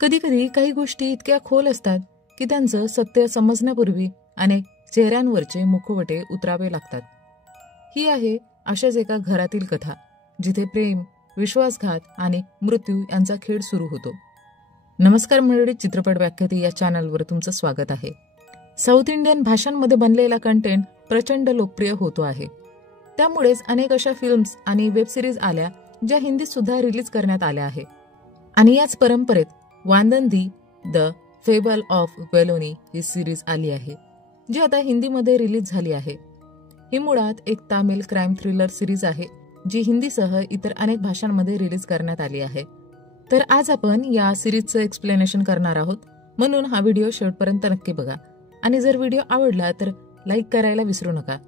कधी कधी काही गोष्टी इतक्या खोल असतात की त्यांचं सत्य समजण्यापूर्वी अनेक चेहऱ्यांवरचे मुखवटे उतरावे लागतात. ही आहे अशाच एका घरातील कथा, जिथे प्रेम, विश्वासघात आणि मृत्यू यांचा खेळ सुरू होतो. नमस्कार मंडळी, चित्रपट व्याख्याती या चॅनलवर तुमचं स्वागत आहे. साऊथ इंडियन भाषांमध्ये बनलेला कंटेंट प्रचंड लोकप्रिय होतो आहे. त्यामुळेच अनेक अशा फिल्म्स आणि वेब सिरीज आल्या ज्या हिंदीत सुद्धा रिलीज करण्यात आल्या आहे. आणि याच परंपरेत वांदंती द फेबल ऑफ वेलोनी ही सिरीज आली आहे, जी आता हिंदीमध्ये रिलीज झाली आहे. ही मुळात एक तामिळ क्राईम थ्रिलर सिरीज आहे, जी हिंदीसह इतर अनेक भाषांमध्ये रिलीज करण्यात आली आहे. तर आज आपण या सिरीजचं एक्सप्लेनेशन करणार आहोत, म्हणून हा व्हिडिओ शेवटपर्यंत नक्की बघा. आणि जर व्हिडिओ आवडला तर लाईक करायला विसरू नका.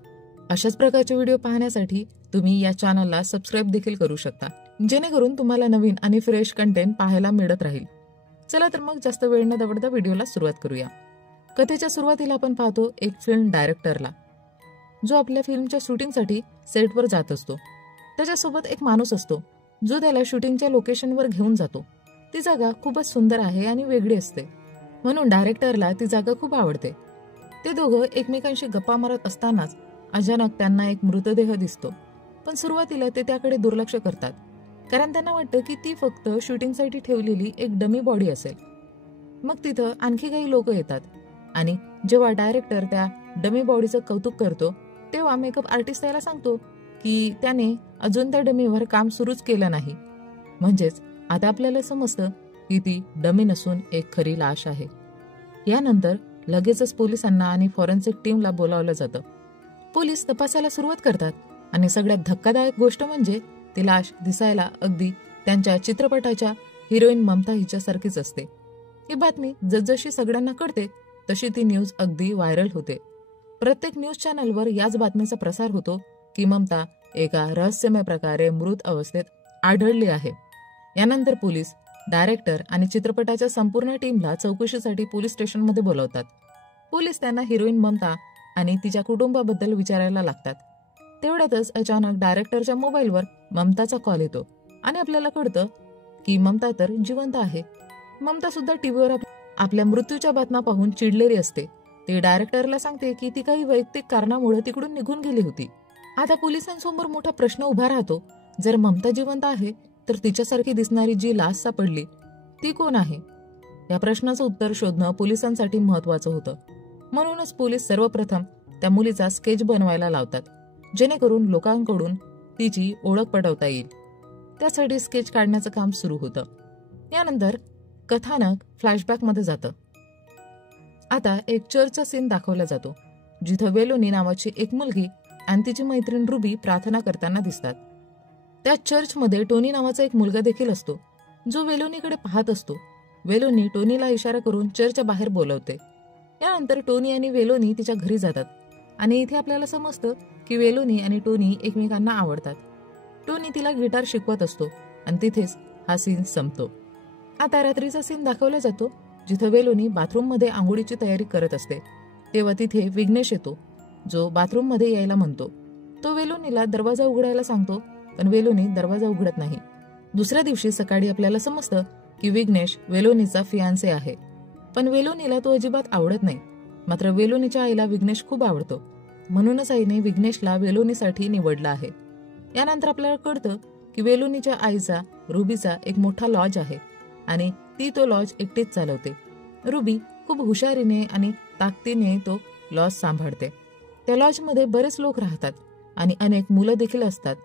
अशाच प्रकारचे व्हिडिओ पाहण्यासाठी तुम्ही या चॅनलला सबस्क्राईब देखील करू शकता, जेणेकरून तुम्हाला नवीन आणि फ्रेश कंटेंट पाहायला मिळत राहील. चला तर मग जास्त वेळ न दवडता व्हिडिओला सुरुवात करूया. कथेच्या सुरुवातीला आपण पाहतो एक फिल्म डायरेक्टरला, जो आपल्या फिल्मच्या शूटिंगसाठी सेटवर जात असतो. त्याच्यासोबत एक माणूस असतो जो त्याला शूटिंगच्या लोकेशनवर घेऊन जातो. ती जागा खूपच सुंदर आहे आणि वेगळी असते, म्हणून डायरेक्टरला ती जागा खूप आवडते. ते दोघं एकमेकांशी गप्पा मारत असतानाच अचानक त्यांना एक मृतदेह दिसतो. पण सुरुवातीला ते त्याकडे दुर्लक्ष करतात, कारण त्यांना वाटतं की ती फक्त शूटिंगसाठी ठेवलेली एक डमी बॉडी असेल. मग तिथं आणखी काही लोक येतात आणि जेव्हा डायरेक्टर त्या डमी बॉडीचं कौतुक करतो, तेव्हा मेकअप आर्टिस्ट त्याला सांगतो की त्याने अजून त्या डमीवर काम सुरूच केलं नाही. म्हणजेच आता आपल्याला समजतं की ती डमी नसून एक खरी लाश आहे. यानंतर लगेचच पोलिसांना आणि फॉरेन्सिक टीमला बोलावलं जातं. पोलीस तपासाला सुरुवात करतात आणि सगळ्यात धक्कादायक गोष्ट म्हणजे ती लाश दिसायला अगदी त्यांच्या चित्रपटाच्या हिरोईन ममता हिच्यासारखीच असते. ही बातमी जसजशी सगळ्यांना कळते तशी ती न्यूज अगदी व्हायरल होते. प्रत्येक न्यूज चॅनलवर याच बातमीचा प्रसार होतो की ममता एका रहस्यमय प्रकारे मृत अवस्थेत आढळली आहे. यानंतर पोलीस, डायरेक्टर आणि चित्रपटाच्या संपूर्ण टीमला चौकशीसाठी पोलीस स्टेशनमध्ये बोलवतात. पोलीस त्यांना हिरोईन ममता आणि तिच्या कुटुंबाबद्दल विचारायला लागतात. तेवढ्यातच अचानक डायरेक्टरच्या मोबाईलवर ममताचा कॉल येतो आणि आपल्याला कळतं की ममता तर जिवंत आहे. ममता सुद्धा टीव्हीवर आपल्या मृत्यूच्या बातम्या पाहून चिडलेली असते. ती डायरेक्टरला सांगते की ती काही वैयक्तिक कारणामुळे तिकडून निघून गेली होती. आता पोलिसांसमोर मोठा प्रश्न उभा राहतो, जर ममता जिवंत आहे तर तिच्यासारखी दिसणारी जी लाश सापडली ती कोण आहे? या प्रश्नाचं उत्तर शोधणं पोलिसांसाठी महत्वाचं होतं. म्हणूनच पोलीस सर्वप्रथम त्या मुलीचा स्केच बनवायला लावतात, जेणेकरून लोकांकडून तिची ओळख पटवता येईल. त्यासाठी स्केच काढण्याचं काम सुरू होतं. यानंतर कथानक फ्लॅशबॅक मध्ये जातं. आता एक चर्चचा सीन दाखवला जातो, जिथं वेलोनी नावाची एक मुलगी आणि तिची मैत्रीण रुबी प्रार्थना करताना दिसतात. त्या चर्चमध्ये टोनी नावाचा एक मुलगा देखील असतो, जो वेलोनीकडे पाहत असतो. वेलोनी टोनीला इशारा करून चर्चच्या बाहेर बोलवते. यानंतर टोनी आणि वेलोनी तिच्या घरी जातात आणि इथे आपल्याला समजतं की वेलोनी आणि टोनी एकमेकांना आवडतात. टोनी तिला गिटार शिकवत असतो आणि तिथेच हा सीन संपतो. आता रात्रीचा सीन दाखवला जातो, जिथं वेलोनी बाथरूम मध्ये आंघोळीची तयारी करत असते. तेव्हा तिथे विघ्नेश येतो, जो बाथरूम मध्ये यायला म्हणतो. तो वेलोनीला दरवाजा उघडायला सांगतो, पण वेलोनी दरवाजा उघडत नाही. दुसऱ्या दिवशी सकाळी आपल्याला समजतं की विघ्नेश वेलोनीचा फियांसे आहे, पण वेलोनीला तो अजिबात आवडत नाही. मात्र वेलोनीच्या आईला विघ्नेश खूप आवडतो, म्हणूनच आईने विघ्नेशला वेलोनीसाठी निवडलं आहे. यानंतर आपल्याला कळतं की वेलोनीच्या आईचा रुबीचा एक मोठा लॉज आहे आणि ती तो लॉज एकटीच चालवते. रुबी खूप हुशारीने आणि ताकदीने तो लॉज सांभाळते. त्या लॉजमध्ये बरेच लोक राहतात आणि अनेक मुलं देखील असतात,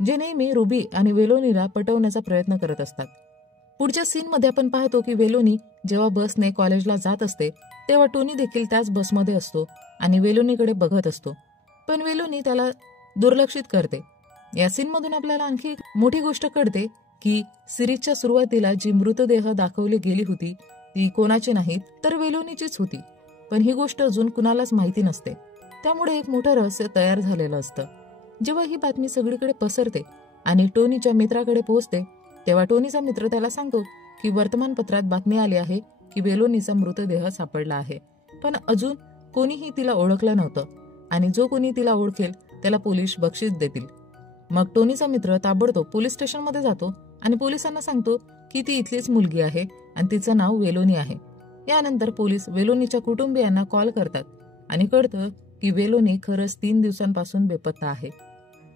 जे नेहमी रुबी आणि वेलोनीला पटवण्याचा प्रयत्न करत असतात. पुढच्या सीन मध्ये आपण पाहतो की वेलोनी जेव्हा बसने कॉलेजला जात असते, तेव्हा टोनी देखील त्याच बसमध्ये असतो आणि वेलोनीकडे बघत असतो, पण वेलोनी त्याला दुर्लक्षित करते. या सीन मधून आपल्याला आणखी एक मोठी गोष्ट कळते की सिरीजच्या सुरुवातीला जी मृतदेह दाखवली गेली होती ती कोणाची नाही तर वेलोनीचीच होती. पण ही गोष्ट अजून कुणालाच माहिती नसते. त्यामुळे एक मोठं रहस्य तयार झालेलं असतं. जेव्हा ही बातमी सगळीकडे पसरते आणि टोनीच्या मित्राकडे पोहोचते, तेव्हा टोनीचा मित्र त्याला सांगतो की वर्तमानपत्रात बातमी आली आहे की वेलोनीचा मृतदेह सापडला आहे, पण अजून कोणीही तिला ओळखलं नव्हतं आणि जो कोणी तिला ओळखेल त्याला पोलीस बक्षीस देतील. मग टोनीचा मित्र ताबडतोब पोलीस स्टेशनमध्ये जातो आणि पोलिसांना सांगतो की ती इथलीच मुलगी आहे आणि तिचं नाव वेलोनी आहे. यानंतर पोलीस वेलोनीच्या कुटुंबियांना कॉल करतात आणि कळतं की वेलोनी खरंच 3 दिवसांपासून बेपत्ता आहे.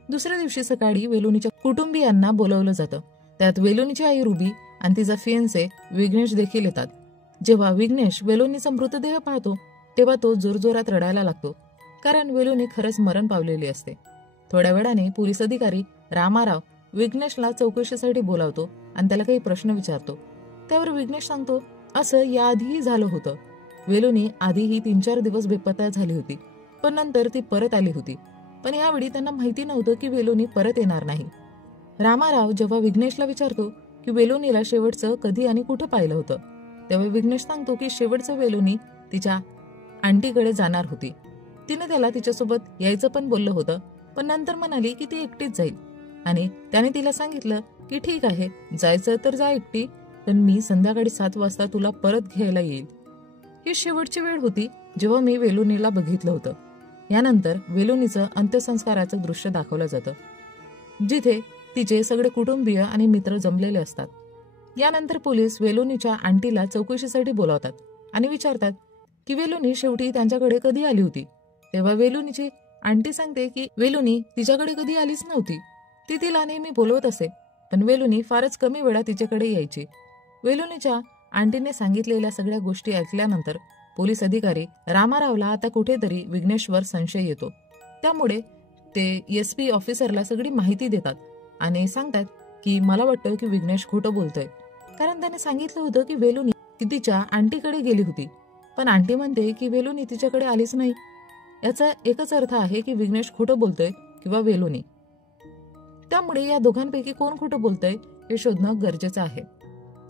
दुसऱ्या दिवशी सकाळी वेलोनीच्या कुटुंबियांना बोलवलं जातं. त्यात वेलोनीची आई रुबी आणि तिचा फियन्से विघ्नेश देखील येतात. जेव्हा विघ्नेश वेलोनीचा मृतदेह पाहतो तेव्हा तो जोरजोरात रडायला लागतो, कारण वेलोनी खरंच मरण पावलेली असते. थोड्या वेळाने पोलीस अधिकारी रामाराव विघ्नेशला चौकशीसाठी बोलावतो आणि त्याला काही प्रश्न विचारतो. त्यावर विघ्नेश सांगतो, असं याआधीही झालं होतं. वेलोनी आधीही 3-4 दिवस बेपत्ता झाली होती, पण नंतर ती परत आली होती. पण यावेळी त्यांना माहिती नव्हतं की वेलोनी परत येणार नाही. रामाराव जेव्हा विघ्नेशला विचारतो की वेलोनीला शेवटचं कधी आणि कुठं पाहिलं होतं, तेव्हा विघ्नेश सांगतो की शेवटचं वेलोनी तिच्या आंटीकडे जाणार होती. तिने त्याला तिच्यासोबत यायचं पण बोललं होतं, पण नंतर म्हणाली की ती एकटीच जाईल आणि त्याने तिला सांगितलं की ठीक आहे, जायचं तर जा एकटी, पण मी संध्याकाळी 7 वाजता तुला परत घ्यायला येईल. ही शेवटची वेळ होती जेव्हा मी वेलोनीला बघितलं होतं. यानंतर वेलोनीचं अंत्यसंस्काराचं दृश्य दाखवलं जातं, जिथे तिचे सगळे कुटुंबीय आणि मित्र जमलेले असतात. यानंतर पोलीस वेलोनीच्या आंटीला चौकशीसाठी बोलावतात आणि विचारतात की वेलोनी शेवटी त्यांच्याकडे कधी आली होती. तेव्हा वेलोनीची आंटी सांगते की वेलोनी तिच्याकडे कधी आलीच नव्हती. ती तिला नेहमी बोलवत असे, पण वेलोनी फारच कमी वेळा तिच्याकडे यायची. वेलोनीच्या आंटीने सांगितलेल्या सगळ्या गोष्टी ऐकल्यानंतर पोलीस अधिकारी रामारावला आता कुठेतरी विघ्नेशवर संशय येतो. त्यामुळे ते SP ऑफिसरला सगळी माहिती देतात आणि सांगतात की मला वाटतं की विघ्नेश खोटं बोलतोय, कारण त्याने सांगितलं होतं की वेलोनी ती तिच्या आंटीकडे गेली होती, पण आंटी म्हणते की वेलोनी तिच्याकडे आलीच नाही. याचा एकच अर्थ आहे की विघ्नेश खोटं बोलतोय किंवा वेलोनी. त्यामुळे या दोघांपैकी कोण खोटं बोलतोय हे शोधणं गरजेचं आहे.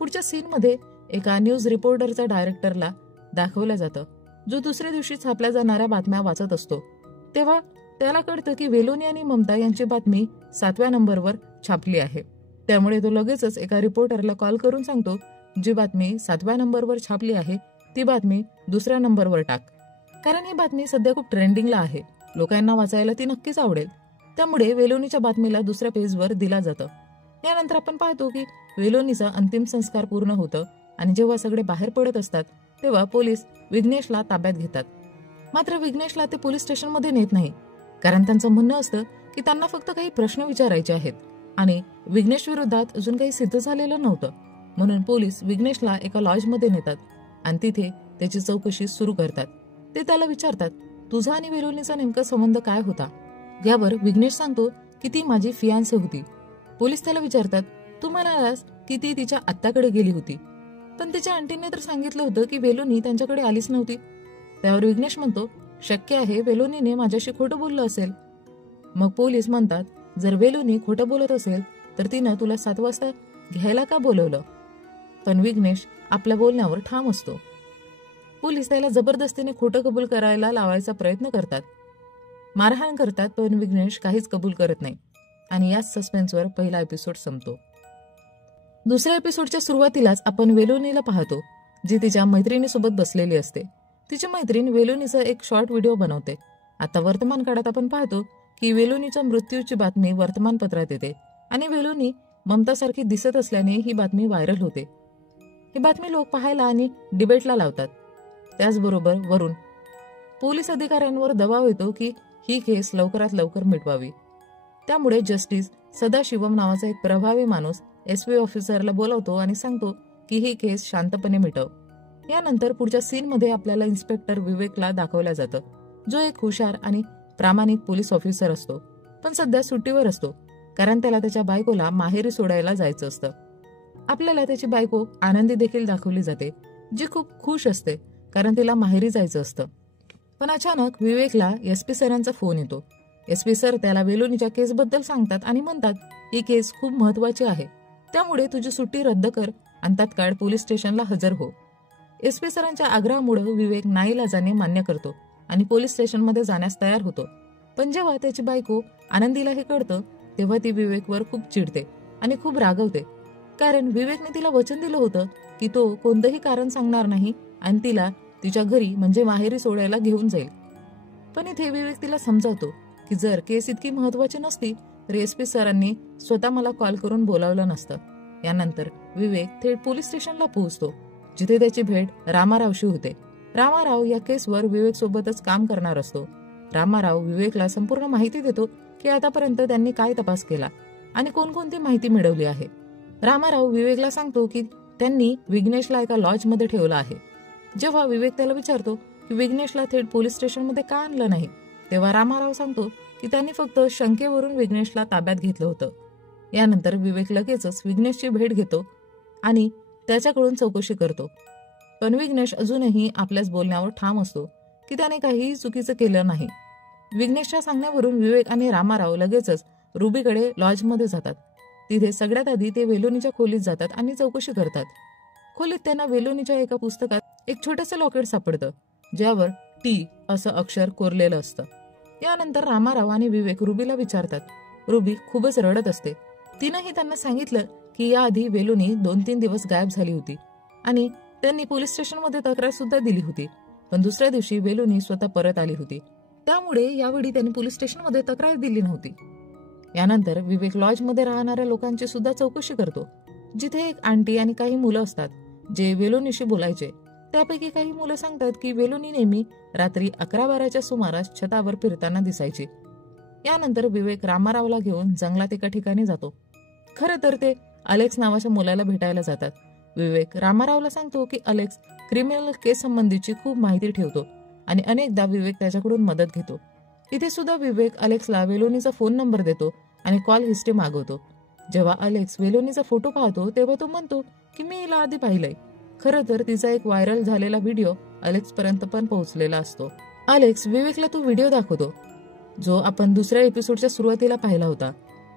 पुढच्या सीनमध्ये एका न्यूज रिपोर्टरचा डायरेक्टरला दाखवलं जातं, जो दुसऱ्या दिवशी छापल्या जाणाऱ्या बातम्या वाचत असतो. तेव्हा त्याला कळतं की वेलोनी आणि ममता यांची बातमी 7व्या नंबरवर छापली आहे. त्यामुळे तो लगेचच एका रिपोर्टरला कॉल करून सांगतो, जी बातमी 7व्या नंबरवर छापली आहे ती बातमी 2ऱ्या नंबरवर टाक, कारण ही बातमी सध्या खूप ट्रेंडिंगला आहे, लोकांना वाचायला ती नक्कीच आवडेल. त्यामुळे वेलोनीच्या बातमीला 2ऱ्या पेजवर दिला जातं. यानंतर आपण पाहतो की वेलोनीचा अंतिम संस्कार पूर्ण होतं आणि जेव्हा सगळे बाहेर पडत असतात तेव्हा पोलीस विघ्नेशला ताब्यात घेतात. मात्र विघ्नेशला ते पोलीस स्टेशनमध्ये नेत नाही, कारण त्यांचं म्हणणं असतं की त्यांना फक्त काही प्रश्न विचारायचे आहेत आणि विघ्नेश विरोधात अजून काही सिद्ध झालेलं नव्हतं. म्हणून पोलीस विघ्नेशला एका लॉजमध्ये नेतात आणि तिथे त्याची चौकशी सुरू करतात. ते त्याला विचारतात, तुझा आणि वेलोनीचा नेमका संबंध काय होता? यावर विघ्नेश सांगतो की ती माझी फियांसे होती. पोलीस त्याला विचारतात, तू म्हणालास की ती तिच्या आत्याकडे गेली होती, पण तिच्या आंटीने तर सांगितलं होतं की वेलोनी त्यांच्याकडे आलीच नव्हती. त्यावर विघ्नेश म्हणतो, शक्य आहे वेलोनीने माझ्याशी खोटं बोललं असेल. मग पोलीस म्हणतात, जर वेलोनी खोटं बोलत असेल तर तिनं तुला 7 वाजता घ्यायला का बोलवलं? पण विघ्नेश आपल्या बोलण्यावर ठाम असतो. पोलीस त्याला जबरदस्तीने खोटं कबूल करायला लावायचा प्रयत्न करतात, मारहाण करतात, पण विघ्नेश काहीच कबूल करत नाही आणि याच सस्पेन्सवर पहिला एपिसोड संपतो. दुसऱ्या एपिसोडच्या सुरुवातीलाच आपण वेलोनीला पाहतो, जी तिच्या मैत्रिणीसोबत बसलेली असते. तिची मैत्रीण वेलोनीचा एक शॉर्ट व्हिडिओ बनवते. आता वर्तमान काळात आपण पाहतो की वेलोनीच्या मृत्यूची बातमी वर्तमानपत्रात येते आणि वेलोनी ममतासारखी दिसत असल्याने ही बातमी व्हायरल होते. ही बातमी लोक पाहायला आणि डिबेटला लावतात. त्याचबरोबर वरून पोलीस अधिकाऱ्यांवर दबाव येतो की ही केस लवकरात लवकर मिटवावी. त्यामुळे जस्टिस सदाशिवम नावाचा एक प्रभावी माणूस SP ऑफिसरला बोलावतो आणि सांगतो की ही केस शांतपणे मिटव. यानंतर पुढच्या सीनमध्ये आपल्याला इन्स्पेक्टर विवेकला दाखवलं जातं, जो एक हुशार आणि प्रामाणिक पोलीस ऑफिसर असतो, पण सध्या सुट्टीवर असतो, कारण त्याला त्याच्या बायकोला माहेरी सोडायला जायचं असतं. आपल्याला त्याची बायको आनंदी देखील दाखवली जाते, जी खूप खुश असते कारण तिला माहेरी जायचं असतं. पण अचानक विवेकला SP सरांचा फोन येतो. SP सर त्याला वेलोनीच्या केसबद्दल सांगतात आणि म्हणतात, ही केस खूप महत्वाची आहे, त्यामुळे तुझी सुट्टी रद्द कर आणि तात्काळ पोलीस स्टेशनला हजर हो. SP सरांच्या आग्रहामुळे विवेक नाईलाजाने मान्य करतो आणि पोलीस स्टेशनमध्ये जाण्यास तयार होतो. पण जेव्हा त्याची बायको आनंदीला हे कळतं तेव्हा ती विवेकवर खूप चिडते आणि खूप रागवते, कारण विवेकने तिला वचन दिलं होतं की तो कोणतंही कारण सांगणार नाही आणि तिला तिच्या घरी म्हणजे माहेरी सोडायला घेऊन जाईल. पण इथे विवेक तिला समजावतो की जर केस इतकी महत्वाची नसती तर SP सरांनी स्वतः मला कॉल करून बोलावलं नसतं. यानंतर विवेक थेट पोलीस स्टेशनला पोहोचतो जिथे त्याची भेट रामारावशी होते. रामाराव या केसवर विवेक सोबतच काम करणार असतो. रामाराव विवेकला संपूर्ण माहिती देतो की आतापर्यंत त्यांनी काय तपास केला आणि कोणकोणती माहिती मिळवली आहे. रामाराव विवेकला सांगतो की त्यांनी विघ्नेशला एका लॉजमध्ये ठेवलं आहे. जेव्हा विवेक त्याला विचारतो की विघ्नेशला थेट पोलीस स्टेशनमध्ये का आणलं नाही, तेव्हा रामाराव सांगतो की त्यांनी फक्त शंकेवरून विघ्नेशला ताब्यात घेतलं होतं. यानंतर विवेक लगेचच विघ्नेशची भेट घेतो आणि त्याच्याकडून चौकशी करतो. पण विघ्नेश अजूनही आपल्याच बोलण्यावर ठाम असतो की त्याने काहीही चुकीचं केलं नाही. विघ्नेशच्या सांगण्यावरून विवेक आणि रामाराव लगेचच रुबीकडे लॉजमध्ये जातात. तिथे सगळ्यात आधी ते वेलोनीच्या खोलीत जातात आणि चौकशी करतात. खोलीत त्यांना वेलोनीच्या एका पुस्तकात एक छोटंसं लॉकेट सापडतं, ज्यावर टी असं अक्षर कोरलेलं असतं. यानंतर रामाराव आणि विवेक रुबीला विचारतात. रुबी खूपच रडत असते. तिनंही त्यांना सांगितलं की याआधी वेलोनी 2-3 दिवस गायब झाली होती आणि त्यांनी पोलीस स्टेशनमध्ये तक्रार सुद्धा दिली होती. पण दुसऱ्या दिवशी वेलोनी स्वतः परत आली होती, त्यामुळे यावेळी त्यांनी पोलीस स्टेशनमध्ये तक्रार दिली नव्हती. यानंतर विवेक लॉजमध्ये राहणाऱ्या लोकांची सुद्धा चौकशी करतो, जिथे एक आंटी आणि काही मुलं असतात जे वेलोनीशी बोलायचे. त्यापैकी काही मुलं सांगतात की वेलोनी नेहमी रात्री 11-12च्या सुमारास छतावर फिरताना दिसायची. यानंतर विवेक रामारावला घेऊन जंगलात एका ठिकाणी जातो. खरं तर ते अलेक्स नावाच्या मुलाला भेटायला जातात. विवेक रामारावला सांगतो की अलेक्स क्रिमिनल केस संबंधीची खूप माहिती ठेवतो आणि अनेकदा विवेक त्याच्याकडून मदत घेतो. इथे सुद्धा विवेक अलेक्सला वेलोनीचा फोन नंबर देतो आणि कॉल हिस्ट्री मागवतो. जेव्हा अलेक्स वेलोनीचा फोटो पाहतो तेव्हा तो म्हणतो की मी हिला आधी पाहिलंय. खरं तर तिचा एक व्हायरल झालेला व्हिडिओ अलेक्स पर्यंत पण पोहोचलेला असतो. अलेक्स विवेकला तो व्हिडिओ दाखवतो, जो आपण दुसऱ्या एपिसोडच्या सुरुवातीला पाहिला होता,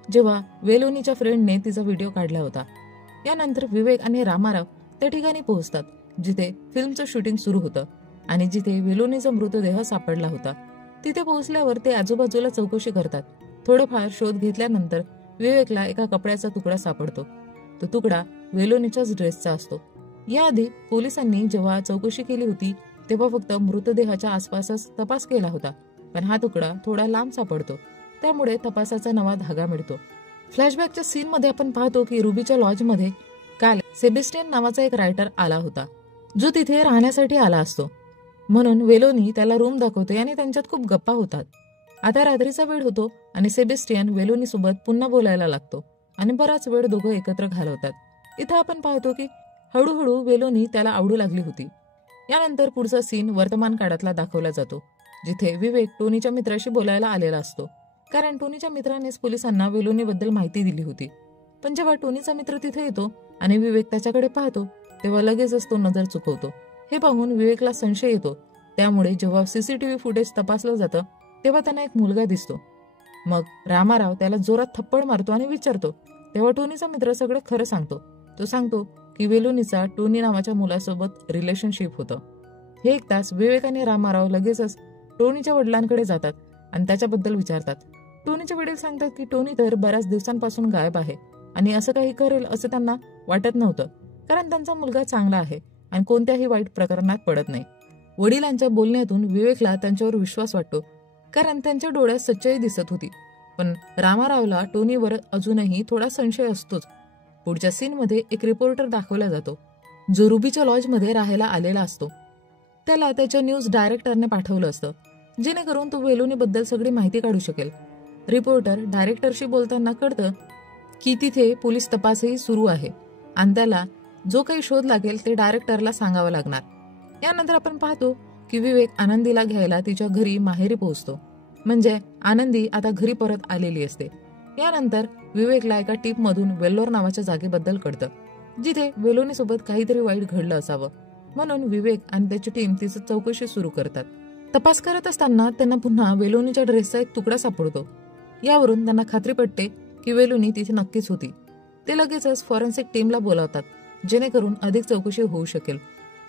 जेव्हा वेलोनीच्या फ्रेंडने तिचा व्हिडिओ काढला होता. यानंतर विवेक आणि रामाराव त्या ठिकाणी पोहोचतात जिथे फिल्मचं शूटिंग सुरू होतं आणि जिथे वेलोनीचा मृतदेह सापडला होता. तिथे पोहोचल्यावर ते आजूबाजूला चौकशी करतात. थोडंफार शोध घेतल्यानंतर विवेकला एका कपड्याचा तुकडा सापडतो. तो तुकडा वेलोनीच्याच ड्रेसचा असतो. याआधी पोलिसांनी जेव्हा चौकशी केली होती तेव्हा फक्त मृतदेहाच्या आसपासच तपास केला होता, पण हा तुकडा थोडा लांब सापडतो, त्यामुळे तपासाचा नवा धागा मिळतो. फ्लॅशबॅकच्या सीनमध्ये आपण पाहतो की रुबीच्या लॉजमध्ये काल सेबेस्टियन नावाचा एक रायटर आला होता, जो तिथे राहण्यासाठी आला असतो. म्हणून वेलोनी त्याला रूम दाखवते आणि त्यांच्यात खूप गप्पा होतात. आता रात्रीचा वेळ होतो आणि सेबेस्टियन वेलोनी सोबत पुन्हा बोलायला लागतो आणि बराच वेळ दोघं एकत्र घालवतात. इथं आपण पाहतो की हळूहळू वेलोनी त्याला आवडू लागली होती. यानंतर पुढचा सीन वर्तमान काळातला दाखवला जातो, जिथे विवेक टोनीच्या मित्राशी बोलायला आलेला असतो, कारण टोनीच्या मित्रानेच पोलिसांना वेलोनीबद्दल माहिती दिली होती. पण जेव्हा टोनीचा मित्र तिथे येतो आणि विवेक त्याच्याकडे पाहतो तेव्हा लगेचच तो नजर चुकवतो. हे पाहून विवेकला संशय येतो. त्यामुळे जेव्हा सीसीटीव्ही फुटेज तपासलं जातं तेव्हा त्यांना एक मुलगा दिसतो. मग रामाराव त्याला जोरात थप्पड मारतो आणि विचारतो. तेव्हा टोनीचा मित्र सगळं खरं सांगतो. तो सांगतो की वेलोनीचा टोनी नावाच्या मुलासोबत रिलेशनशिप होतं. हे ऐकताच विवेक आणि रामाराव लगेचच टोनीच्या वडिलांकडे जातात आणि त्याच्याबद्दल विचारतात. टोनीचे वडील सांगतात की टोनी तर बऱ्याच दिवसांपासून गायब आहे आणि असं काही करेल असं त्यांना वाटत नव्हतं, कारण त्यांचा मुलगा चांगला आहे आणि कोणत्याही वाईट प्रकरणात पडत नाही. वडिलांच्या बोलण्यातून विवेकला त्यांच्यावर विश्वास वाटतो, कारण त्यांच्या डोळ्यात सच्चाई दिसत होती. पण रामारावला टोनीवर अजूनही थोडा संशय असतोच. पुढच्या सीनमध्ये एक रिपोर्टर दाखवला जातो, जो रुबीच्या लॉजमध्ये राहायला आलेला असतो. त्याला त्याच्या न्यूज डायरेक्टरने पाठवलं असतं, जेणेकरून तो वेलोनीबद्दल सगळी माहिती काढू शकेल. रिपोर्टर डायरेक्टरशी बोलताना कळतं की तिथे पोलीस तपासही सुरू आहे आणि त्याला जो काही शोध लागेल ते डायरेक्टरला सांगावं लागणार. यानंतर आपण पाहतो की विवेक आनंदीला घ्यायला तिच्या घरी माहेरी पोहोचतो. म्हणजे आनंदी आता घरी परत आलेली असते. यानंतर विवेकला एका टीपमधून वेल्लोर नावाच्या जागेबद्दल कळतं, जिथे वेलोनी सोबत काहीतरी वाईट घडलं असावं. म्हणून विवेक आणि त्याची टीम तिचं चौकशी सुरू करतात. तपास करत असताना त्यांना पुन्हा वेलोनीच्या ड्रेसचा एक तुकडा सापडतो. यावरून त्यांना खात्री पटते की वेलोनी तिथे नक्कीच होती. ते लगेचच फॉरेन्सिक टीमला बोलावतात, जेणेकरून अधिक चौकशी होऊ शकेल.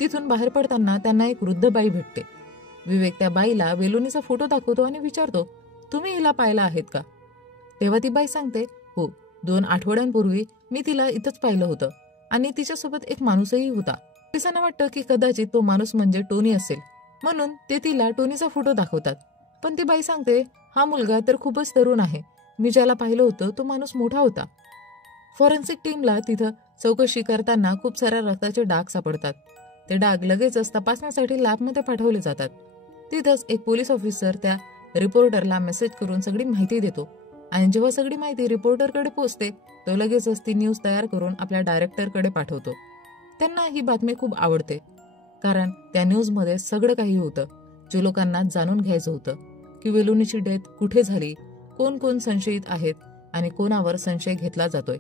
तिथून बाहेर पडताना त्यांना एक वृद्ध बाई भेटते. विवेक त्या बाईला वेलोनीचा फोटो दाखवतो आणि विचारतो, तुम्ही हिला पाहिला आहेत का? तेव्हा ती बाई सांगते, हो, 2 आठवड्यांपूर्वी मी तिला इथंच पाहिलं होतं आणि तिच्यासोबत एक माणूसही होता. पोलिसांना वाटतं की कदाचित तो माणूस म्हणजे टोनी असेल, म्हणून ते तिला टोनीचा फोटो दाखवतात. पण ती बाई सांगते, हा मुलगा तर खूपच तरुण आहे, मी ज्याला पाहिलं होतं तो माणूस मोठा होता. फॉरेन्सिक टीमला तिथं चौकशी करताना खूप साऱ्या रक्ताचे डाग सापडतात. ते डाग लगेचच तपासण्यासाठी लॅबमध्ये पाठवले जातात. तिथंच एक पोलीस ऑफिसर त्या रिपोर्टरला मेसेज करून सगळी माहिती देतो आणि जेव्हा सगळी माहिती रिपोर्टरकडे पोहोचते तो लगेचच ती न्यूज तयार करून आपल्या डायरेक्टरकडे पाठवतो. त्यांना ही बातमी खूप आवडते कारण त्या न्यूजमध्ये सगळं काही होतं जे लोकांना जाणून घ्यायचं होतं की वेलोनीची डेथ कुठे झाली, कोण कोण संशयित आहेत आणि कोणावर संशय घेतला जातोय.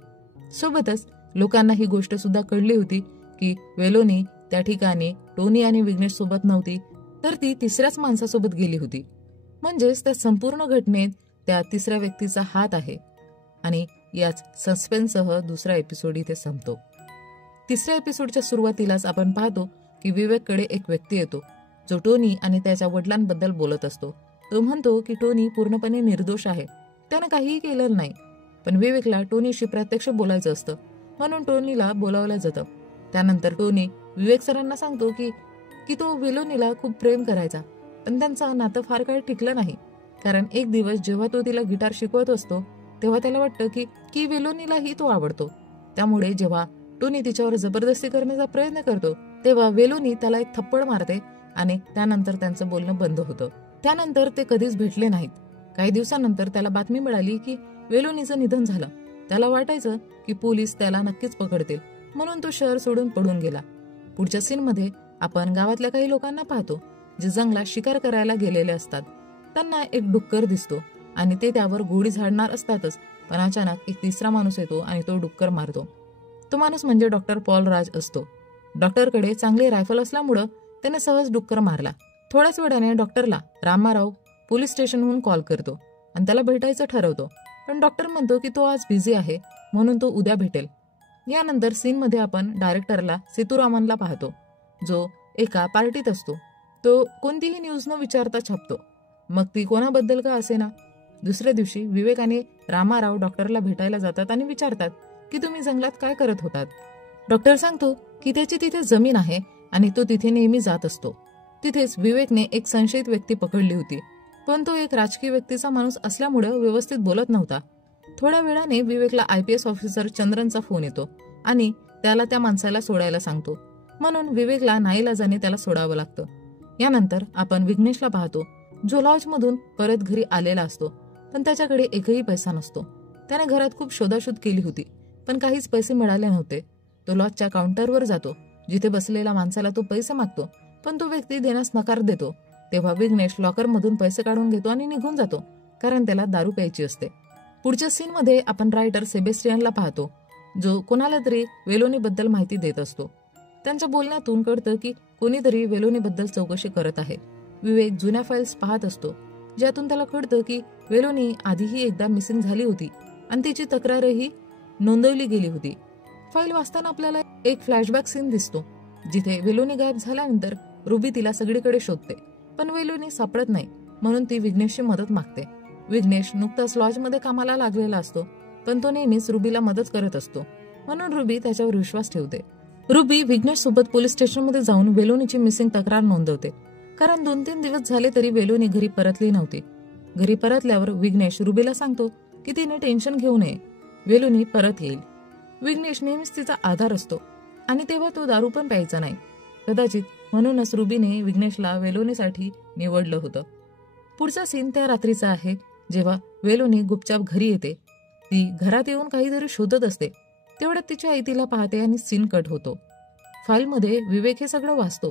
सोबतच लोकांना ही गोष्ट सुद्धा कळली होती की वेलोनी त्या ठिकाणी टोनी आणि विघ्नेश सोबत नव्हती, तर ती तिसऱ्याच माणसासोबत गेली होती. म्हणजेच त्या संपूर्ण घटनेत त्या तिसऱ्या व्यक्तीचा हात आहे. आणि याच सस्पेन्ससह दुसरा एपिसोड इथे संपतो. तिसऱ्या एपिसोडच्या सुरुवातीलाच आपण पाहतो की विवेककडे एक व्यक्ती येतो जो टोनी आणि त्याच्या वडिलांबद्दल बोलत असतो. तो म्हणतो की टोनी पूर्णपणे निर्दोष आहे, त्यानं काहीही केलेलं नाही. पण विवेकला टोनीशी प्रत्यक्ष बोलायचं असतं म्हणून टोनीला बोलावलं जातं. त्यानंतर टोनी विवेक सरांना सांगतो की तो वेलोनीला खूप प्रेम करायचा, पण त्यांचं नातं फार काळ टिकलं नाही. कारण एक दिवस जेव्हा तो तिला गिटार शिकवत असतो तेव्हा त्याला वाटतं की वेलोनीलाही तो आवडतो. त्यामुळे जेव्हा टोनी तिच्यावर जबरदस्ती करण्याचा प्रयत्न करतो तेव्हा वेलोनी त्याला एक थप्पड मारते आणि त्यानंतर त्यांचं बोलणं बंद होतं. त्यानंतर ते कधीच भेटले नाहीत. काही दिवसानंतर त्याला बातमी मिळाली की वेलोनीचं निधन झालं. त्याला वाटायचं की पोलीस त्याला नक्कीच पकडतील म्हणून तो शहर सोडून पळून गेला. पुढच्या सीनमध्ये आपण गावातल्या काही लोकांना पाहतो जे जंगलात शिकार करायला गेलेले असतात. त्यांना एक डुक्कर दिसतो आणि ते त्यावर गोळी झाडणार असतातच, पण अचानक एक तिसरा माणूस येतो आणि तो डुक्कर मारतो. तो माणूस म्हणजे डॉक्टर पॉल राज असतो. डॉक्टरकडे चांगली रायफल असल्यामुळं त्याने सहज डुक्कर मारला. थोड्याच वेळाने डॉक्टरला रामाराव पोलीस स्टेशनहून कॉल करतो आणि त्याला भेटायचं ठरवतो. पण डॉक्टर म्हणतो की तो आज बिझी आहे म्हणून तो उद्या भेटेल. यानंतर सीनमध्ये आपण डायरेक्टरला सेतुरामनला पाहतो जो एका पार्टीत असतो. तो कोणतीही न्यूज न विचारता छापतो, मग ती कोणाबद्दल का असेना. दुसऱ्या दिवशी विवेक आणि रामाराव डॉक्टरला भेटायला जातात आणि विचारतात की तुम्ही जंगलात काय करत होतात. डॉक्टर सांगतो की त्याची तिथे जमीन आहे आणि तो तिथे नेहमी जात असतो. तिथेच विवेकने एक संशयित व्यक्ती पकडली होती, पण तो एक राजकीय व्यक्तीचा माणूस असल्यामुळे व्यवस्थित बोलत नव्हता. थोड्या वेळाने विवेकला IPS ऑफिसर चंद्रनचा फोन येतो आणि त्याला त्या माणसाला सोडायला सांगतो. म्हणून विवेकला नाईलाजाने त्याला सोडावं लागतं. यानंतर आपण विघ्नेशला पाहतो जो लॉजमधून परत घरी आलेला असतो, पण त्याच्याकडे एकही पैसा नसतो. त्याने घरात खूप शोधाशोध केली होती पण काहीच पैसे मिळाले नव्हते. तो लॉजच्या काउंटरवर जातो जिथे बसलेल्या माणसाला तो पैसे मागतो, पण तो व्यक्ती देण्यास नकार देतो. तेव्हा विघ्नेश लॉकरमधून पैसे काढून घेतो आणि निघून जातो कारण त्याला दारू प्यायची असते. पुढच्या सीनमध्ये आपण रायटर सेबेस्टियनला पाहतो जो कोणाला तरी वेलोनीबद्दल माहिती देत असतो. त्यांच्या बोलण्यातून कळतं की कोणीतरी वेलोनीबद्दल चौकशी करत आहे. विवेक जुन्या फाईल्स पाहत असतो ज्यातून त्याला कळतं की वेलोनी आधीही एकदा मिसिंग झाली होती आणि तिची तक्रारही नोंदवली गेली होती. फाईल वाचताना आपल्याला एक फ्लॅशबॅक सीन दिसतो जिथे वेलोनी गायब झाल्यानंतर रुबी तिला सगळीकडे शोधते, पण वेलोनी सापडत नाही म्हणून ती विघ्नेशची मदत मागते. विघ्नेश नुकताच लॉजमध्ये कामाला लागलेला असतो, पण तो नेहमीच रुबीला मदत करत असतो म्हणून रुबी त्याच्यावर विश्वास ठेवते. रुबी विघ्नेश सोबत पोलीस स्टेशनमध्ये जाऊन वेलोनीची मिसिंग तक्रार नोंदवते कारण 2-3 दिवस झाले तरी वेलोनी घरी परतली नव्हती. घरी परतल्यावर विघ्नेश रुबीला सांगतो की तिने टेन्शन घेऊ नये, वेलोनी परत येईल. विघ्नेश नेहमीच तिचा आधार असतो आणि तेव्हा तो दारू पण प्यायचा नाही. कदाचित म्हणूनच रुबीने विघ्नेशला वेलोनीसाठी निवडलं होतं. पुढचा सीन त्या रात्रीचा आहे जेव्हा वेलोनी गुपचाप घरी येते. ती घरात येऊन काहीतरी शोधत असते. तेवढ्यात तिची आई तिला पाहते आणि सीन कट होतो. फाईलमध्ये विवेक हे सगळं वाचतो.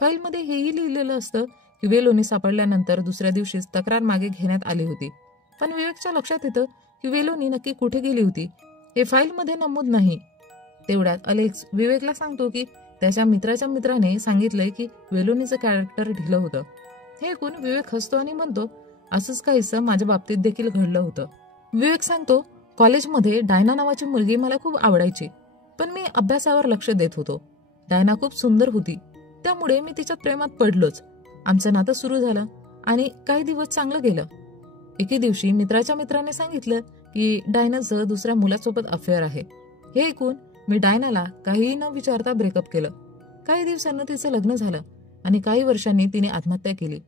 फाईलमध्ये हेही लिहिलेलं असतं की वेलोनी सापडल्यानंतर दुसऱ्या दिवशीच तक्रार मागे घेण्यात आली होती. पण विवेकच्या लक्षात येतं की वेलोनी नक्की कुठे गेली होती हे फाईलमध्ये नमूद नाही. तेवढ्यात अलेक्स विवेकला सांगतो की त्याच्या मित्राच्या मित्राने सांगितलंय की वेलोनीचं कॅरेक्टर ढिलं होतं. हे ऐकून विवेक हसतो आणि म्हणतो असंच काहीसं माझ्या बाबतीत देखील घडलं होतं. विवेक सांगतो कॉलेजमध्ये डायना नावाची मुलगी मला खूप आवडायची, पण मी अभ्यासावर लक्ष देत होतो. डायना खूप सुंदर होती त्यामुळे मी तिच्या प्रेमात पडलोच. आमचं नातं सुरू झालं आणि काही दिवस चांगलं गेलं. एके दिवशी मित्राच्या मित्राने सांगितलं की डायनाचं दुसऱ्या मुलासोबत अफेअर आहे. हे ऐकून मी डायनाला काहीही न विचारता ब्रेकअप केलं. काही दिवसांनी तिचं लग्न झालं आणि काही वर्षांनी तिने आत्महत्या केली.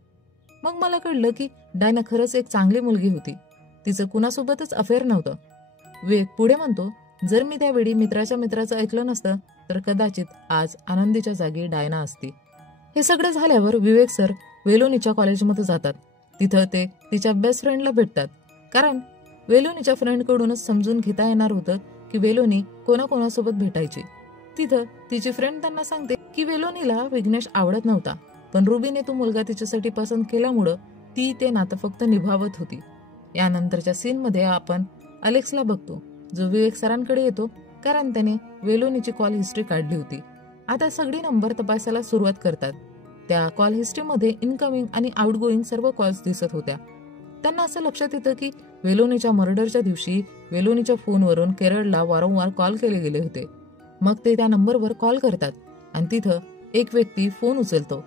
मग मला कळलं की डायना खरंच एक चांगली मुलगी होती, तिचं कुणासोबतच अफेअर नव्हतं. विवेक पुढे म्हणतो जर मी त्यावेळी मित्राच्या मित्राचं ऐकलं नसतं तर कदाचित आज आनंदीच्या जागी डायना असती. हे सगळं झाल्यावर विवेक सर वेलोनीच्या कॉलेजमध्ये जातात. तिथं ते तिच्या बेस्ट फ्रेंडला भेटतात. कारण वेलोनीच्या फ्रेंडकडूनच समजून घेता येणार होतं की वेलोनी कोणाकोणासोबत भेटायची. तिथं तिची फ्रेंड त्यांना सांगते की वेलोनीला विघ्नेश आवडत नव्हता, पण रुबीने तो मुलगा तिच्यासाठी पसंत केल्यामुळं ती ते नातं फक्त निभावत होती. यानंतरच्या सीनमध्ये आपण अलेक्सला बघतो, जो विवेक सरांकडे येतो कारण त्याने वेलोनीची कॉल हिस्ट्री काढली होती. आता सगळी नंबर तपासायला सुरुवात करतात. त्या कॉल हिस्ट्रीमध्ये इनकमिंग आणि आउटगोईंग सर्व कॉल्स दिसत होत्या. त्यांना असं लक्षात येतं की वेलोनीच्या मर्डरच्या दिवशी वेलोनीच्या फोनवरून केरळला वारंवार कॉल केले गेले होते. मग ते त्या नंबरवर कॉल करतात आणि तिथं एक व्यक्ती फोन उचलतो.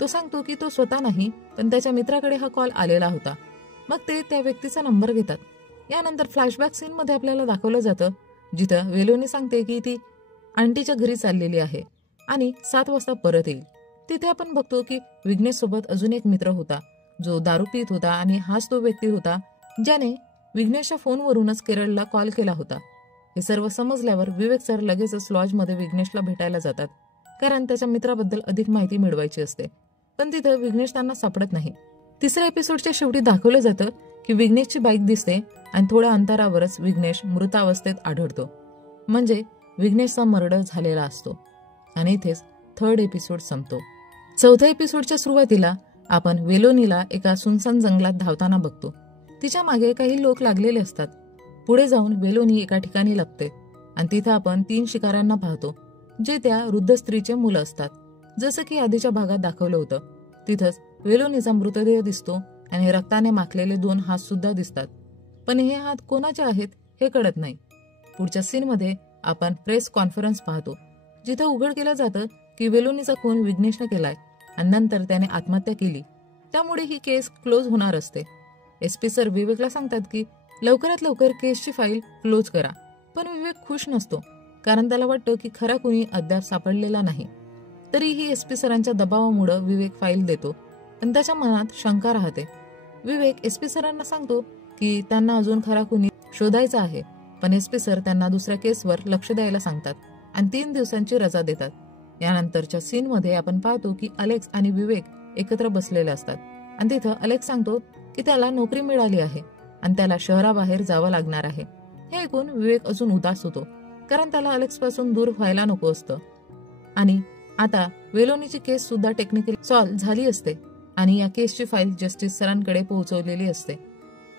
तो सांगतो की तो स्वतः नाही, पण त्याच्या मित्राकडे हा कॉल आलेला होता. मग ते त्या व्यक्तीचा नंबर घेतात. यानंतर फ्लॅशबॅक सीन मध्ये आपल्याला दाखवलं जातं, जिथं वेलोनी सांगते की ती आंटीच्या घरी चाललेली आहे आणि 7 वाजता परत येईल. तिथे आपण बघतो की विघ्नेश सोबत अजून एक मित्र होता, जो दारू पित होता आणि हाच तो व्यक्ती होता ज्याने विघ्नेशच्या फोनवरूनच केरळला कॉल केला होता. हे सर्व समजल्यावर विवेक सर लगेचच लॉजमध्ये विघ्नेशला भेटायला जातात, कारण त्याच्या मित्राबद्दल अधिक माहिती मिळवायची असते. पण तिथं विघ्नेश त्यांना सापडत नाही. तिसऱ्या एपिसोडच्या शेवटी दाखवलं जातं की विघ्नेशची बाईक दिसते आणि थोड्या अंतरावरच विघ्नेश मृतावस्थेत आढळतो. म्हणजे विघ्नेशचा मर्डर झालेला असतो. आणि इथेच 3rd एपिसोड संपतो. 4थ्या एपिसोडच्या सुरुवातीला आपण वेलोनीला एका सुनसान जंगलात धावताना बघतो. तिच्या मागे काही लोक लागलेले असतात. पुढे जाऊन वेलोनी एका ठिकाणी लपते आणि तिथं आपण 3 शिकाऱ्यांना पाहतो, जे त्या वृद्ध स्त्रीचे मुलं असतात. जसं की आधीच्या भागात दाखवलं होतं. तिथंच वेलोनीचा मृतदेह दिसतो आणि रक्ताने माखलेले 2 हात सुद्धा दिसतात. पण हे हात कोणाचे आहेत हे कळत नाही. पुढच्या सीनमध्ये आपण प्रेस कॉन्फरन्स पाहतो, जिथं उघड केलं जातं की वेलोनीचा खून विघ्नेशने केलाय आणि नंतर त्याने आत्महत्या केली. त्यामुळे ही केस क्लोज होणार असते. SP सर विवेकला सांगतात की लवकरात लवकर केसची फाईल क्लोज करा. पण विवेक खुश नसतो, कारण त्याला वाटतं की खरा कुणी अद्याप सापडलेला नाही. तरीही SP सरांच्या दबावामुळे विवेक फाईल देतो, पण त्याच्या मनात शंका राहते. विवेक SP सरांना सांगतो की त्यांना अजून खरा कुणी शोधायचा आहे, पण SP सर त्यांना दुसऱ्या केसवर लक्ष द्यायला सांगतात आणि 3 दिवसांची रजा देतात. यानंतरच्या सीन मध्ये आपण पाहतो की अलेक्स आणि विवेक एकत्र बसलेले असतात आणि तिथं अलेक्स सांगतो की त्याला नोकरी मिळाली आहे आणि त्याला शहराबाहेर जावं लागणार आहे. हे ऐकून विवेक अजून उदास होतो, कारण त्याला अलेक्स पासून दूर व्हायला नको असतं. आणि आता वेलोनीची केस सुद्धा टेक्निकली सॉल्व्ह झाली असते आणि या केसची फाईल जस्टिस सरांकडे पोहोचवलेली असते.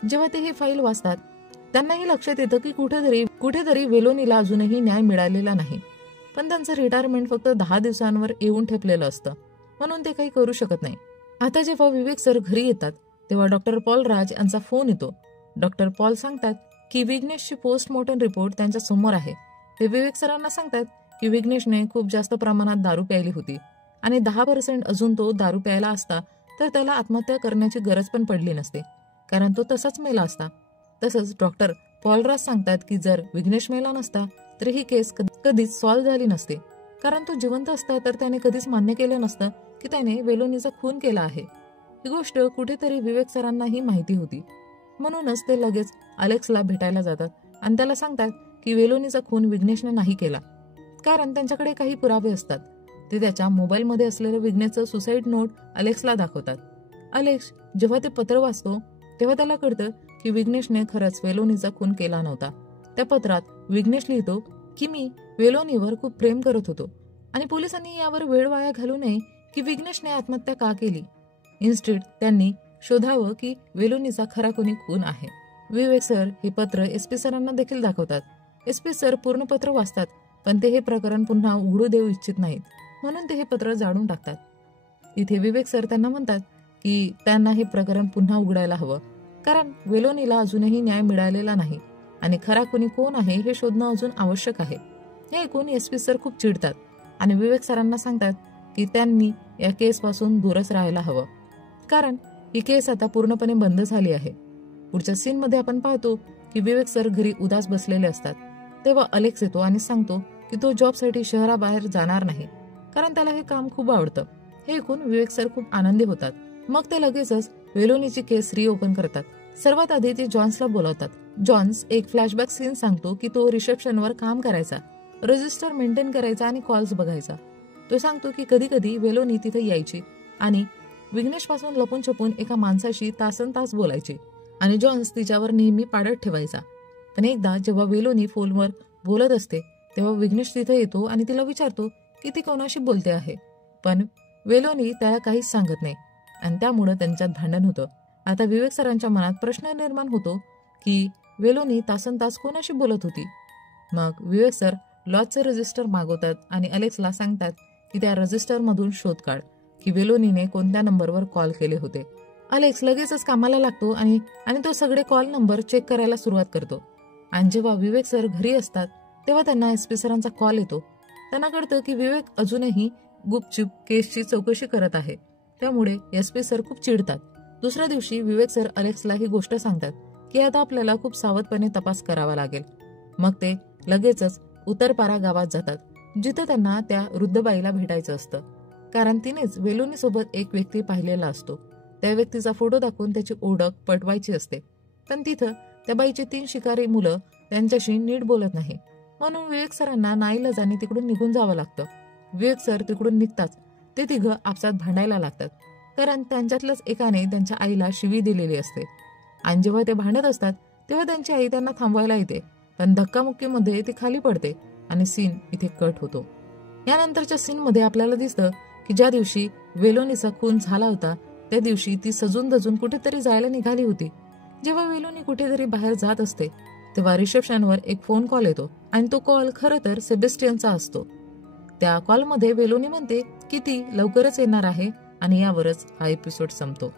जेव्हा ते ही फाईल वाचतात त्यांनाही लक्षात येतं की कुठेतरी वेलोनीला अजूनही न्याय मिळालेला नाही. पण त्यांचं रिटायरमेंट फक्त 10 दिवसांवर येऊन ठेपलेलं असतं, म्हणून ते काही करू शकत नाही. आता जेव्हा विवेक सर घरी येतात तेव्हा डॉक्टर पॉल राज यांचा फोन येतो. डॉक्टर पॉल सांगतात की विघ्नेशची पोस्टमॉर्टम रिपोर्ट त्यांच्या समोर आहे. ते विवेक सरांना सांगतात की विघ्नेशने खूप जास्त प्रमाणात दारू प्यायली होती आणि 10% अजून तो दारू प्यायला असता तर त्याला आत्महत्या करण्याची गरज पण पडली नसते, कारण तो तसाच मेला असता. तसंच डॉक्टर पॉलराज सांगतात की जर विघ्नेश मेला नसता तर ही केस कधीच सॉल्व्ह झाली नसते, कारण तो जिवंत असता तर त्याने कधीच मान्य केलं नसतं की त्याने वेलोनीचा खून केला आहे. ही गोष्ट कुठेतरी विवेक सरांनाही माहिती होती. म्हणूनच ते लगेच अलेक्सला भेटायला जातात आणि त्याला सांगतात की वेलोनीचा खून विघ्नेशने नाही केला, कारण त्यांच्याकडे काही पुरावे असतात. ते त्याच्या मोबाईलमध्ये असलेलं विघ्नेशचं सुसाईड नोट अलेक्सला दाखवतात. अलेक्स जेव्हा ते पत्र वाचतो तेव्हा त्याला कळतं की विघ्नेशने खरंच वेलोनीचा खून केला नव्हता. त्या पत्रात विघ्नेश लिहितो की मी वेलोनीवर खूप प्रेम करत होतो आणि पोलिसांनी यावर वेळ वाया घालू नये की विघ्नेशने आत्महत्या का केली. इन्स्टेड त्यांनी शोधावं की वेलोनीचा खरा कोणी खून आहे. विवेक सर हे पत्र SP सरांना देखील दाखवतात. SP सर पूर्ण पत्र वाचतात, पण ते हे प्रकरण पुन्हा उघडू देऊ इच्छित नाहीत, म्हणून ते हे पत्र जाळून टाकतात. इथे विवेक सर त्यांना म्हणतात की त्यांना हे प्रकरण पुन्हा उघडायला हवं, कारण वेलोनीला अजूनही न्याय मिळालेला नाही आणि खरा कोणी कोण आहे हे शोधणं अजून आवश्यक आहे. हे ऐकून SP सर खूप चिडतात आणि विवेक सरांना सांगतात की त्यांनी या केस पासून दूरच राहायला हवं, कारण ही केस आता पूर्णपणे बंद झाली आहे. पुढच्या सीन मध्ये आपण पाहतो की विवेक सर घरी उदास बसलेले असतात. तेव्हा अलेक्स येतो आणि सांगतो की तो जॉबसाठी शहराबाहेर जाणार नाही, कारण त्याला हे काम खूप आवडतं. हे ऐकून विवेक सर खूप आनंदी होतात. मग ते लगेचच वेलोनीची केस रिओपन करतात. सर्वात आधी ते जॉन्सला बोलावतात जॉन्स एक फ्लॅशबॅक सीन सांगतो की तो रिसेप्शनवर काम करायचा, रजिस्टर मेंटेन करायचा आणि कॉल्स बघायचा. तो सांगतो की कधी कधी वेलोनी तिथे यायची आणि विघ्नेश पासून लपून छपून एका माणसाशी तासन तास बोलायची आणि जॉन्स तिच्यावर नेहमी पाडत ठेवायचा. पण एकदा जेव्हा वेलोनी फोनवर बोलत असते तेव्हा विघ्नेश तिथे येतो आणि तिला विचारतो की ती कोणाशी बोलते आहे. पण वेलोनी त्याला काहीच सांगत नाही आणि त्यामुळे त्यांच्यात भांडण होतं. आता विवेक सरांच्या मनात प्रश्न निर्माण होतो की वेलोनी तासन तास कोणाशी बोलत होती. मग विवेक सर लॉजचे रजिस्टर मागवतात आणि अलेक्सला सांगतात की त्या रजिस्टरमधून शोध काढ की वेलोनीने कोणत्या नंबरवर कॉल केले होते. अलेक्स लगेचच कामाला लागतो आणि तो सगळे कॉल नंबर चेक करायला सुरुवात करतो. आणि जेव्हा विवेक सर घरी असतात तेव्हा त्यांना एसपी सरांचा कॉल येतो. त्यांना कळतं की विवेक अजूनही गुपचूप केसची चौकशी करत आहे. त्यामुळे एसपी सर खूप चिडतात. दुसऱ्या दिवशी विवेक सर अलेक्सला ही गोष्ट सांगतात की आता आपल्याला खूप सावधपणे तपास करावा लागेल. मग ते लगेचच उत्तरपारा गावात जातात, जिथे त्यांना त्या वृद्धबाईला भेटायचं असतं, कारण तिनेच वेलोनी सोबत एक व्यक्ती पाहिलेला असतो. त्या व्यक्तीचा फोटो दाखवून त्याची ओळख पटवायची असते. पण तिथं त्या बाईची 3 शिकारी मुलं त्यांच्याशी नीट बोलत नाही, म्हणून विवेक सरांना नाईलाजाने तिकडून निघून जावं लागतं. विवेक सर तिकडून निघताच ते तिघं आपसात भांडायला लागतात, कारण त्यांच्यातल्याच एकाने त्यांच्या आईला शिवी दिलेली असते. आणि जेव्हा ते भांडत असतात तेव्हा त्यांची आई त्यांना थांबवायला येते, पण धक्कामुक्कीमध्ये ती खाली पडते आणि सीन इथे कट होतो. यानंतरच्या सीन मध्ये आपल्याला दिसतं की ज्या दिवशी वेलोनीचा खून झाला होता त्या दिवशी ती सजून धजून कुठेतरी जायला निघाली होती. जेव्हा वेलोनी कुठेतरी बाहेर जात असते तेव्हा रिसेप्शनवर एक फोन कॉल येतो आणि तो कॉल खरं तर सेबेस्टियनचा असतो. त्या कॉलमध्ये वेलोनी म्हणते की ती लवकरच येणार आहे आणि यावरच हा एपिसोड संपतो.